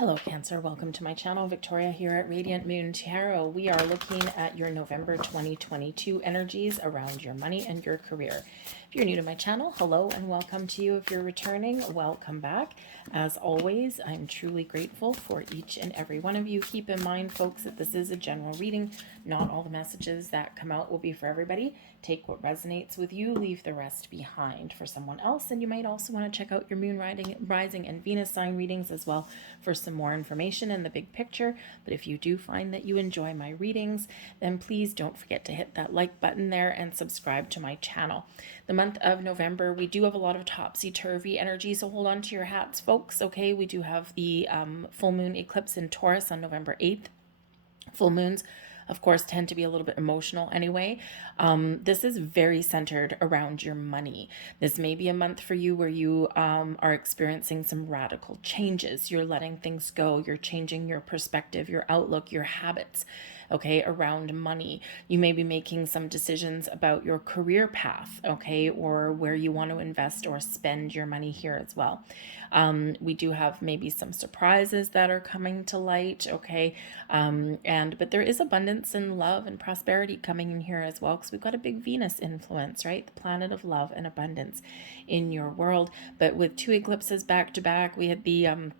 Hello Cancer, welcome to my channel. Victoria here at Radiant Moon Tarot. We are looking at your November 2022 energies around your money and your career. If you're new to my channel, hello and welcome to you. If you're returning, welcome back. As always, I'm truly grateful for each and every one of you. Keep in mind, folks, that this is a general reading. Not all the messages that come out will be for everybody. Take what resonates with you, leave the rest behind for someone else. And you might also want to check out your moon rising and Venus sign readings as well for some more information in the big picture. But if you do find that you enjoy my readings, then please don't forget to hit that like button there and subscribe to my channel. The month of November, we do have a lot of topsy-turvy energy, so hold on to your hats, folks. Okay, we do have the full moon eclipse in Taurus on November 8th. Full moons, of course, tend to be a little bit emotional anyway. This is very centered around your money. This may be a month for you where you are experiencing some radical changes. You're letting things go. You're changing your perspective, your outlook, your habits, okay, around money. You may be making some decisions about your career path, okay, or where you want to invest or spend your money here as well. We do have maybe some surprises that are coming to light, okay, but there is abundance and love and prosperity coming in here as well, because we've got a big Venus influence, right? The planet of love and abundance in your world. But with two eclipses back to back, we had the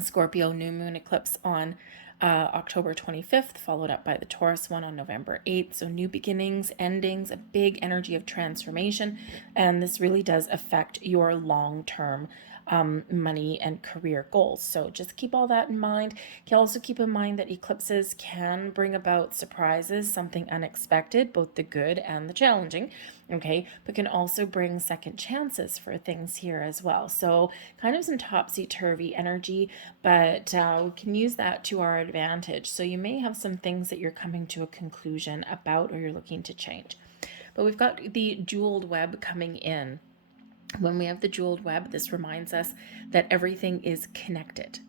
Scorpio new moon eclipse on October 25th, followed up by the Taurus one on November 8th. So new beginnings, endings, a big energy of transformation. And this really does affect your long-term money and career goals. So just keep all that in mind. You can also keep in mind that eclipses can bring about surprises, something unexpected, both the good and the challenging, okay, but can also bring second chances for things here as well. So kind of some topsy-turvy energy, but we can use that to our advantage. So you may have some things that you're coming to a conclusion about or you're looking to change. But we've got the jeweled web coming in. When we have the jeweled web, this reminds us that everything is connected,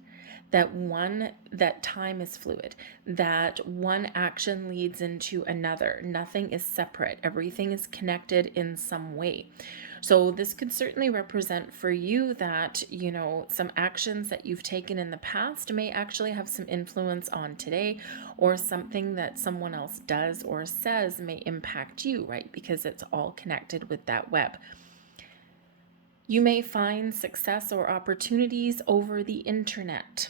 that time is fluid, that one action leads into another. Nothing is separate. Everything is connected in some way. So this could certainly represent for you that, you know, some actions that you've taken in the past may actually have some influence on today, or something that someone else does or says may impact you, right? Because it's all connected with that web. You may find success or opportunities over the internet.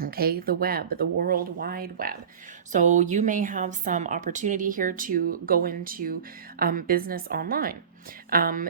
Okay, the web, the World Wide Web. So you may have some opportunity here to go into business online.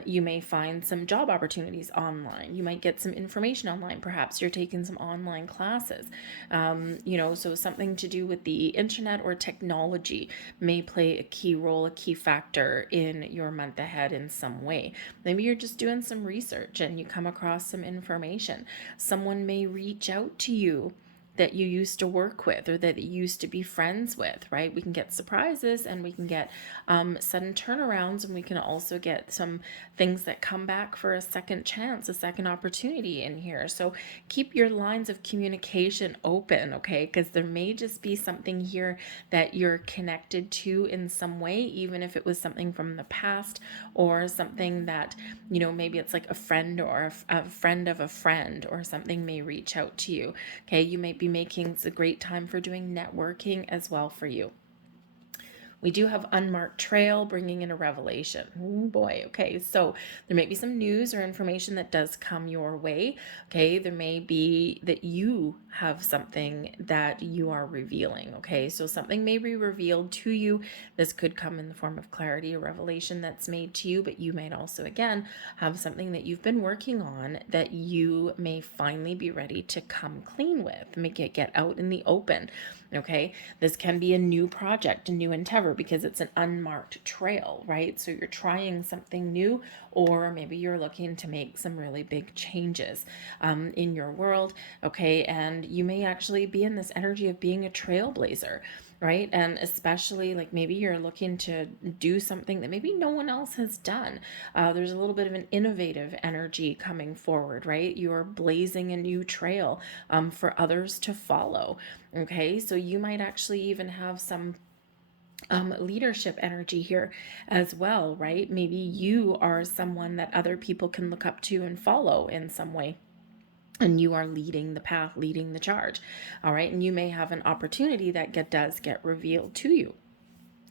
You may find some job opportunities online. You might get some information online. Perhaps you're taking some online classes. So something to do with the internet or technology may play a key role, a key factor in your month ahead in some way. Maybe you're just doing some research and you come across some information. Someone may reach out to you that you used to work with or that you used to be friends with, right? We can get surprises and we can get sudden turnarounds, and we can also get some things that come back for a second chance, a second opportunity in here. So keep your lines of communication open, okay? Because there may just be something here that you're connected to in some way, even if it was something from the past or something that, you know, maybe it's like a friend or a friend of a friend or something may reach out to you, okay? You may be making it's a great time for doing networking as well for you. We do have unmarked trail bringing in a revelation. Oh boy. Okay. So there may be some news or information that does come your way. Okay. There may be that you have something that you are revealing. Okay. So something may be revealed to you. This could come in the form of clarity or revelation that's made to you, but you might also, again, have something that you've been working on that you may finally be ready to come clean with, make it get out in the open. Okay. This can be a new project, a new endeavor, because it's an unmarked trail, right? So you're trying something new, or maybe you're looking to make some really big changes in your world, okay? And you may actually be in this energy of being a trailblazer, right? And especially like maybe you're looking to do something that maybe no one else has done. There's a little bit of an innovative energy coming forward, right? You're blazing a new trail for others to follow, okay? So you might actually even have some leadership energy here as well, right? Maybe you are someone that other people can look up to and follow in some way. and you are leading the path, leading the charge. All right. And you may have an opportunity that does get revealed to you.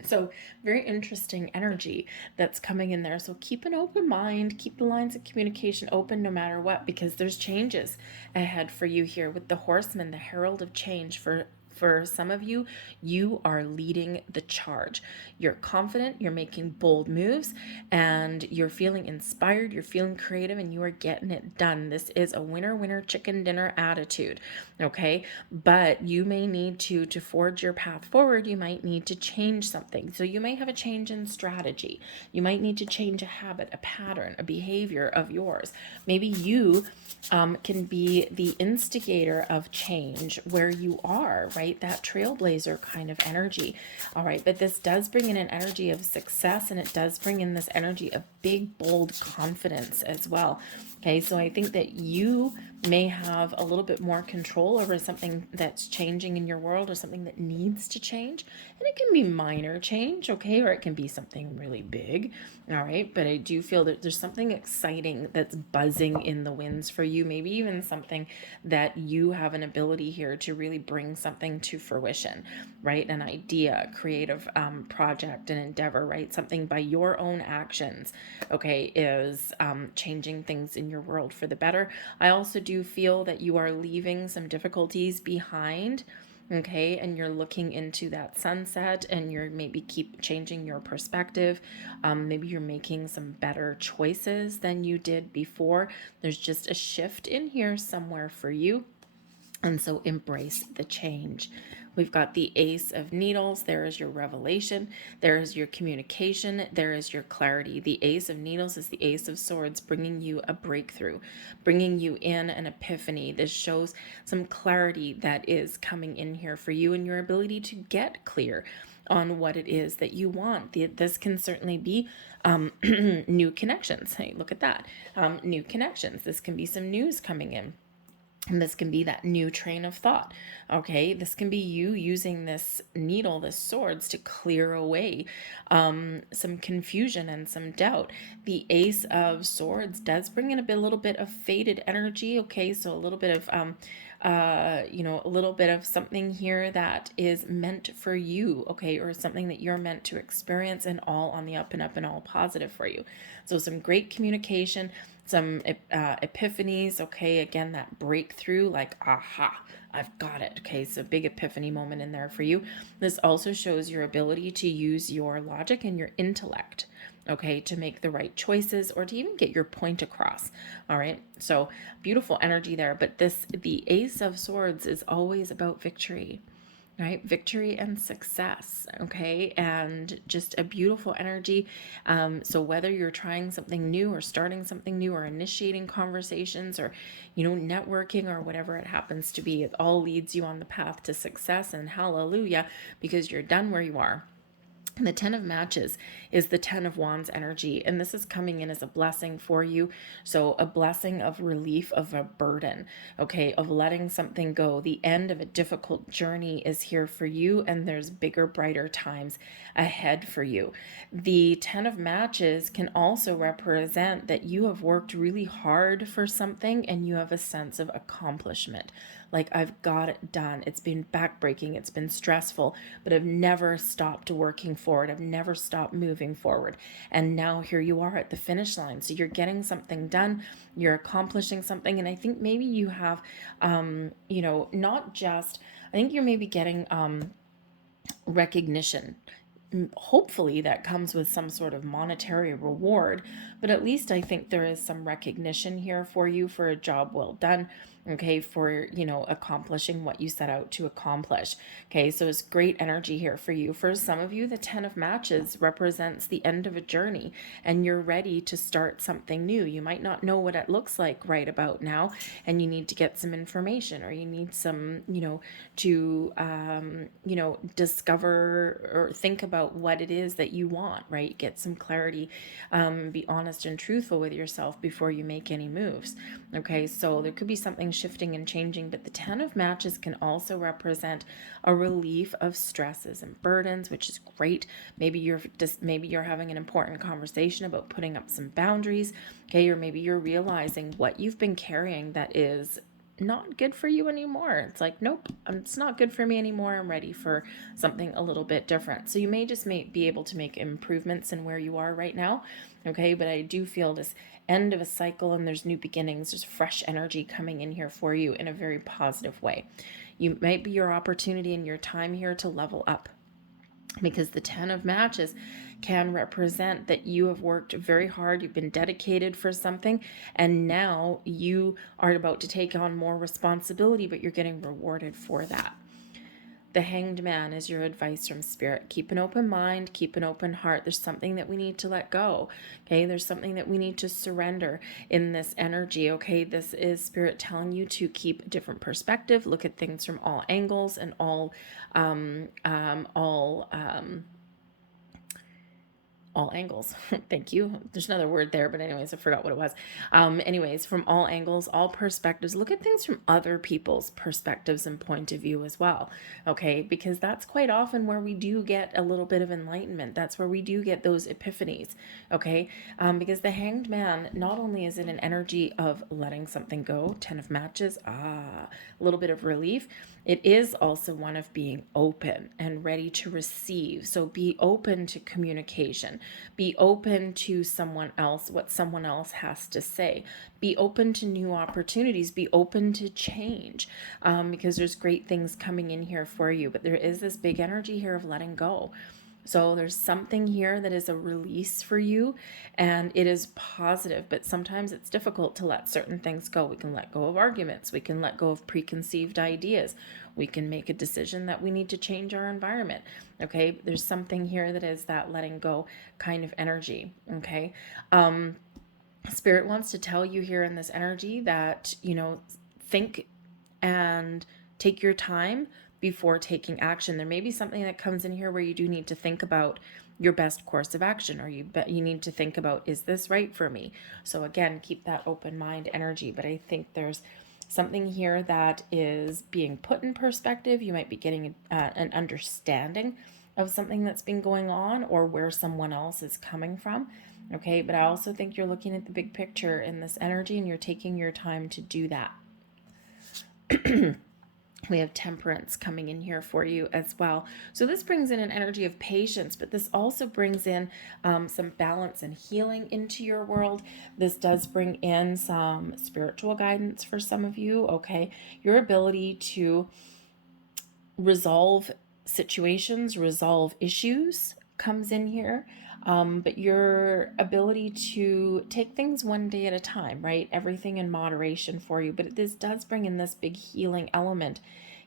So very interesting energy that's coming in there. So keep an open mind, keep the lines of communication open no matter what, because there's changes ahead for you here with the Horseman, the herald of change. For some of you, you are leading the charge. You're confident, you're making bold moves, and you're feeling inspired, you're feeling creative, and you are getting it done. This is a winner, winner, chicken dinner attitude, okay? But you may need to forge your path forward, you might need to change something. So you may have a change in strategy. You might need to change a habit, a pattern, a behavior of yours. Maybe you can be the instigator of change where you are, right? That trailblazer kind of energy. All right. But this does bring in an energy of success, and it does bring in this energy of big, bold confidence as well. Okay. So I think that you may have a little bit more control over something that's changing in your world, or something that needs to change. And it can be minor change, okay, or it can be something really big. All right. But I do feel that there's something exciting that's buzzing in the winds for you, maybe even something that you have an ability here to really bring something to fruition, right? An idea, creative project, an endeavor, right? Something by your own actions, okay, is changing things in your world for the better. I also do feel that you are leaving some difficulties behind, okay, and you're looking into that sunset, and you're maybe keep changing your perspective. Maybe you're making some better choices than you did before. There's just a shift in here somewhere for you, and so embrace the change. We've got the Ace of Needles. There is your revelation. There is your communication. There is your clarity. The Ace of Needles is the Ace of Swords, bringing you a breakthrough, bringing you in an epiphany. This shows some clarity that is coming in here for you, and your ability to get clear on what it is that you want. This can certainly be new connections. Hey, look at that. New connections. This can be some news coming in. And this can be that new train of thought. Okay, this can be you using this needle, this swords, to clear away some confusion and some doubt. The Ace of Swords does bring in a little bit of faded energy. Okay, so a little bit of a little bit of something here that is meant for you, okay, or something that you're meant to experience, and all on the up and up and all positive for you. So some great communication, some epiphanies, okay, again, that breakthrough, like, aha, I've got it. Okay, so big epiphany moment in there for you. This also shows your ability to use your logic and your intellect, okay, to make the right choices, or to even get your point across. All right, so beautiful energy there. But the Ace of Swords is always about victory, right? Victory and success, okay? And just a beautiful energy. So whether you're trying something new, or starting something new, or initiating conversations, or, networking, or whatever it happens to be, it all leads you on the path to success, and hallelujah, because you're done where you are. And the 10 of Matches is the 10 of Wands energy, and this is coming in as a blessing for you. So a blessing of relief of a burden, okay, of letting something go. The end of a difficult journey is here for you, and there's bigger, brighter times ahead for you. The 10 of Matches can also represent that you have worked really hard for something, and you have a sense of accomplishment. Like, I've got it done. It's been backbreaking. It's been stressful, but I've never stopped working forward. I've never stopped moving forward. And now here you are at the finish line. So you're getting something done. You're accomplishing something. And I think maybe you have, not just, I think you're maybe getting recognition. Hopefully that comes with some sort of monetary reward, but at least I think there is some recognition here for you for a job well done, okay, for, accomplishing what you set out to accomplish. Okay, so it's great energy here for you. For some of you, the 10 of Matches represents the end of a journey, and you're ready to start something new. You might not know what it looks like right about now, and you need to get some information, or you need some, to discover or think about what it is that you want, right? Get some clarity, be honest and truthful with yourself before you make any moves. Okay, so there could be something shifting and changing, but the 10 of Matches can also represent a relief of stresses and burdens, which is great. Maybe you're having an important conversation about putting up some boundaries, okay, or maybe you're realizing what you've been carrying that is not good for you anymore. It's like, nope, it's not good for me anymore. I'm ready for something a little bit different. So you may just be able to make improvements in where you are right now. Okay. But I do feel this end of a cycle, and there's new beginnings. There's fresh energy coming in here for you in a very positive way. You might be your opportunity and your time here to level up, because the 10 of matches can represent that you have worked very hard, you've been dedicated for something, and now you are about to take on more responsibility, but you're getting rewarded for that. The Hanged Man is your advice from Spirit. Keep an open mind, keep an open heart. There's something that we need to let go, okay? There's something that we need to surrender in this energy, okay? This is Spirit telling you to keep a different perspective, look at things from all angles and all angles. Thank you. There's another word there, but anyways, I forgot what it was. Anyways, from all angles, all perspectives, look at things from other people's perspectives and point of view as well. Okay. Because that's quite often where we do get a little bit of enlightenment. That's where we do get those epiphanies. Okay. Because the Hanged Man, not only is it an energy of letting something go, 10 of matches, a little bit of relief. It is also one of being open and ready to receive. So be open to communication. Be open to someone else, what someone else has to say. Be open to new opportunities. Be open to change, because there's great things coming in here for you. But there is this big energy here of letting go. So there's something here that is a release for you, and it is positive, but sometimes it's difficult to let certain things go. We can let go of arguments. We can let go of preconceived ideas. We can make a decision that we need to change our environment. Okay. There's something here that is that letting go kind of energy. Okay. Spirit wants to tell you here in this energy that, think and take your time before taking action. There may be something that comes in here where you do need to think about your best course of action, or you need to think about, is this right for me? So again, keep that open mind energy. But I think there's something here that is being put in perspective. You might be getting an understanding of something that's been going on, or where someone else is coming from. Okay. But I also think you're looking at the big picture in this energy, and you're taking your time to do that. We have Temperance coming in here for you as well. So this brings in an energy of patience, but this also brings in some balance and healing into your world. This does bring in some spiritual guidance for some of you, okay? Your ability to resolve situations, resolve issues comes in here. But your ability to take things one day at a time, right? Everything in moderation for you. But this does bring in this big healing element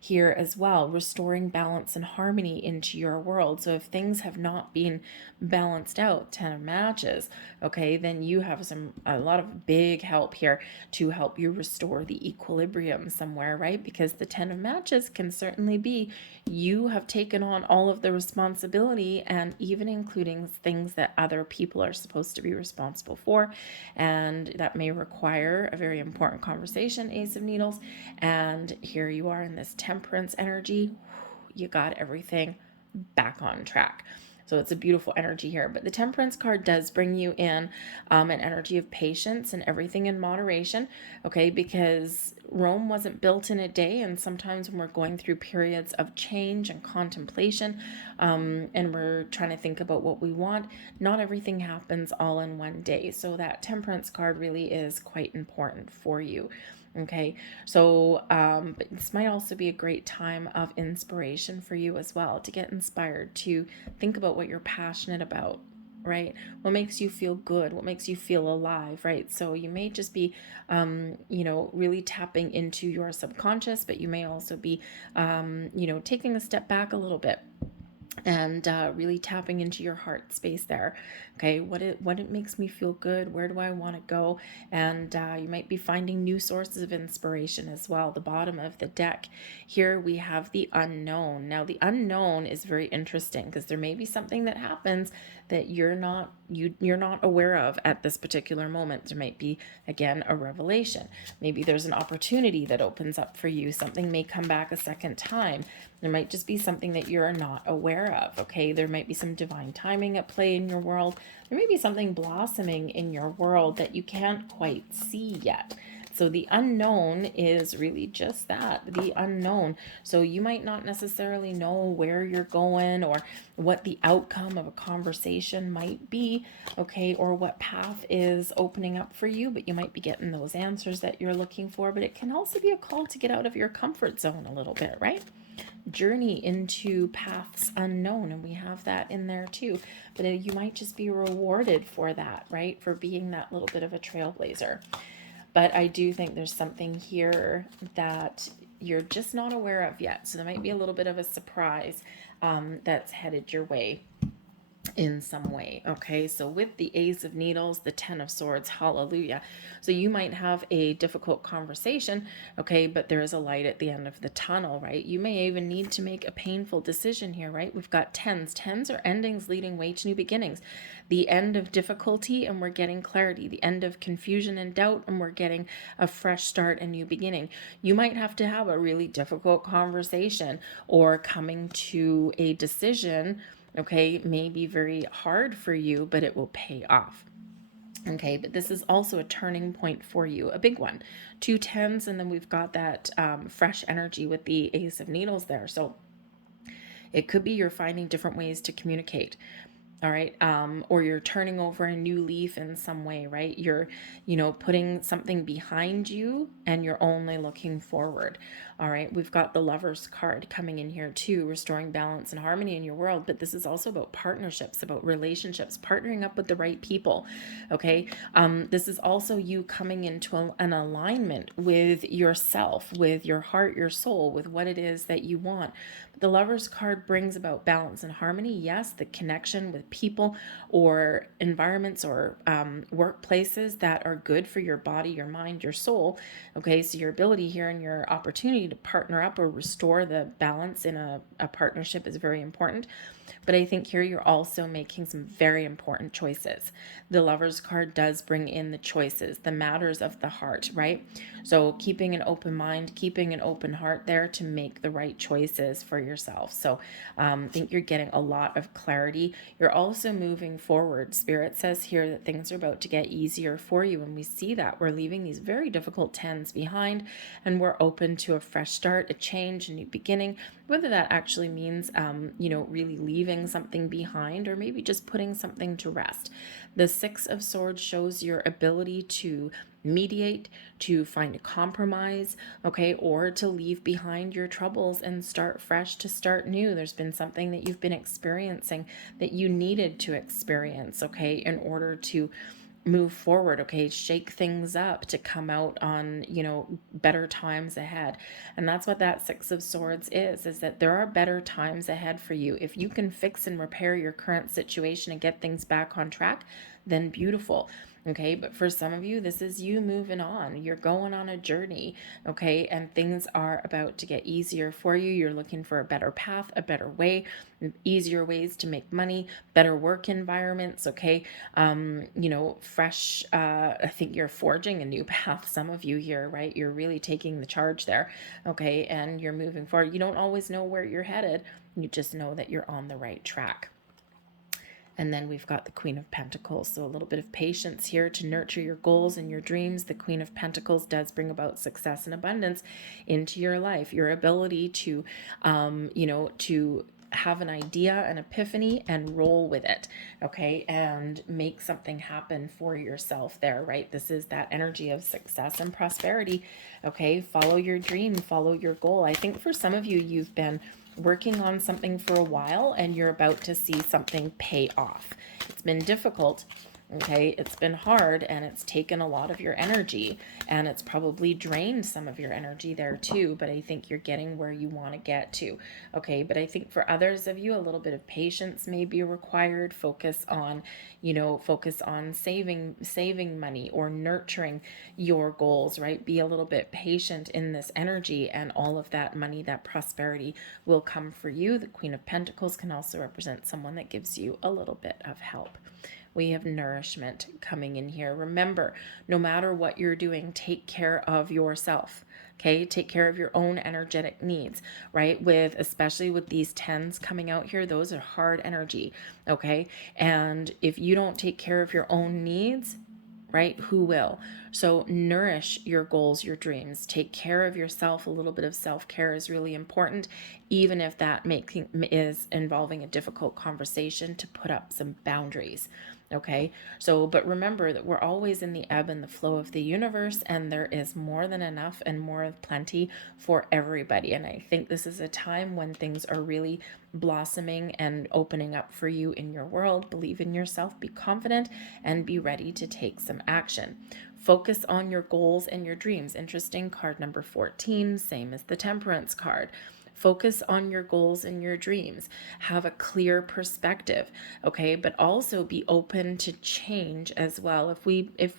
here as well, restoring balance and harmony into your world. So if things have not been balanced out, 10 of matches, okay, then you have a lot of big help here to help you restore the equilibrium somewhere, right? Because the 10 of matches can certainly be you have taken on all of the responsibility, and even including things that other people are supposed to be responsible for, and that may require a very important conversation, Ace of Needles. And here you are in this Temperance energy. You got everything back on track. So it's a beautiful energy here. But the Temperance card does bring you in an energy of patience and everything in moderation, okay? Because Rome wasn't built in a day, and sometimes when we're going through periods of change and contemplation, and we're trying to think about what we want, not everything happens all in one day. So that Temperance card really is quite important for you. Okay, so but this might also be a great time of inspiration for you as well, to get inspired to think about what you're passionate about, right? What makes you feel good? What makes you feel alive, right? So you may just be, really tapping into your subconscious, but you may also be, taking a step back a little bit and really tapping into your heart space there. Okay, what it makes me feel good, where do I want to go? And you might be finding new sources of inspiration as well. The bottom of the deck here, we have the unknown. Now the unknown is very interesting, because there may be something that happens that you're not aware of at this particular moment. There might be, again, a revelation. Maybe there's an opportunity that opens up for you. Something may come back a second time. There might just be something that you're not aware of, okay? There might be some divine timing at play in your world. There may be something blossoming in your world that you can't quite see yet. So the unknown is really just that, the unknown. So you might not necessarily know where you're going or what the outcome of a conversation might be, okay, or what path is opening up for you, but you might be getting those answers that you're looking for. But it can also be a call to get out of your comfort zone a little bit, right? Journey into paths unknown, and we have that in there too. But you might just be rewarded for that, right? For being that little bit of a trailblazer. But I do think there's something here that you're just not aware of yet. So there might be a little bit of a surprise that's headed your way in some way. Okay, so with the Ace of Needles, the Ten of Swords, hallelujah. So you might have a difficult conversation, okay, but there is a light at the end of the tunnel, right? You may even need to make a painful decision here, right? We've got tens. Tens are endings leading way to new beginnings. The end of difficulty, and we're getting clarity. The end of confusion and doubt, and we're getting a fresh start and new beginning. You might have to have a really difficult conversation or coming to a decision, okay, may be very hard for you, but it will pay off. Okay, but this is also a turning point for you, a big one. 2 tens, and then we've got that fresh energy with the Ace of Needles there. So it could be you're finding different ways to communicate. All right. Or you're turning over a new leaf in some way, right? You're, putting something behind you and you're only looking forward. All right. We've got the Lover's card coming in here too, restoring balance and harmony in your world. But this is also about partnerships, about relationships, partnering up with the right people. Okay. This is also you coming into an alignment with yourself, with your heart, your soul, with what it is that you want. The Lover's card brings about balance and harmony. Yes, the connection with people or environments or workplaces that are good for your body, your mind, your soul. Okay, so your ability here and your opportunity to partner up or restore the balance in a partnership is very important. But I think here you're also making some very important choices. The Lover's card does bring in the choices, the matters of the heart, right? So keeping an open mind, keeping an open heart there to make the right choices for yourself. So I think you're getting a lot of clarity. You're also moving forward. Spirit says here that things are about to get easier for you. And we see that we're leaving these very difficult tens behind and we're open to a fresh start, a change, a new beginning, whether that actually means, really leaving something behind or maybe just putting something to rest. The Six of Swords shows your ability to mediate, to find a compromise, okay, or to leave behind your troubles and start fresh, to start new. There's been something that you've been experiencing that you needed to experience, okay, in order to move forward, okay, shake things up to come out on, better times ahead. And that's what that Six of Swords is that there are better times ahead for you. If you can fix and repair your current situation and get things back on track, then beautiful. Okay, but for some of you, this is you moving on. You're going on a journey, okay, and things are about to get easier for you. You're looking for a better path, a better way, easier ways to make money, better work environments, okay, fresh, I think you're forging a new path, some of you here, right? You're really taking the charge there, okay, and you're moving forward. You don't always know where you're headed. You just know that you're on the right track. And then we've got the Queen of Pentacles. So a little bit of patience here to nurture your goals and your dreams. The Queen of Pentacles does bring about success and abundance into your life. Your ability to, to have an idea, an epiphany, and roll with it, okay, and make something happen for yourself there, right? This is that energy of success and prosperity, okay? Follow your dream, follow your goal. I think for some of you, you've been working on something for a while and you're about to see something pay off. It's been difficult, okay? It's been hard and it's taken a lot of your energy and it's probably drained some of your energy there too, but I think you're getting where you want to get to, okay? But I think for others of you, a little bit of patience may be required. Focus on saving money or nurturing your goals, right? Be a little bit patient in this energy and all of that money, that prosperity will come for you. The Queen of Pentacles can also represent someone that gives you a little bit of help. We have nourishment coming in here. Remember, no matter what you're doing, take care of yourself. Okay, take care of your own energetic needs, right? Especially with these tens coming out here, those are hard energy. Okay, and if you don't take care of your own needs, right? Who will? So nourish your goals, your dreams. Take care of yourself. A little bit of self-care is really important, even if that is involving a difficult conversation, to put up some boundaries. Okay, so but remember that we're always in the ebb and the flow of the universe, and there is more than enough and more of plenty for everybody. And I think this is a time when things are really blossoming and opening up for you in your world. Believe in yourself, be confident, and be ready to take some action. Focus on your goals and your dreams. Interesting, card number 14, same as the Temperance card. Focus on your goals and your dreams. Have a clear perspective, okay? But also be open to change as well. If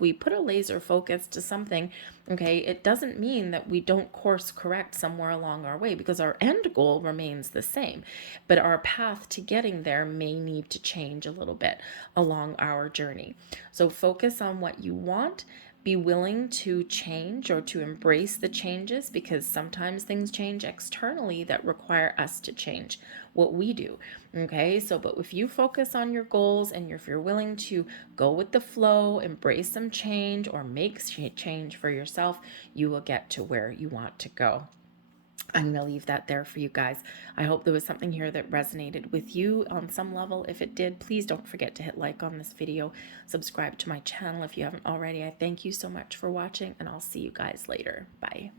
we put a laser focus to something, okay, it doesn't mean that we don't course correct somewhere along our way, because our end goal remains the same. But our path to getting there may need to change a little bit along our journey. So focus on what you want. Be willing to change or to embrace the changes, because sometimes things change externally that require us to change what we do. Okay, so but if you focus on your goals and if you're willing to go with the flow, embrace some change or make change for yourself, you will get to where you want to go. I'm going to leave that there for you guys. I hope there was something here that resonated with you on some level. If it did, please don't forget to hit like on this video. Subscribe to my channel if you haven't already. I thank you so much for watching, and I'll see you guys later. Bye.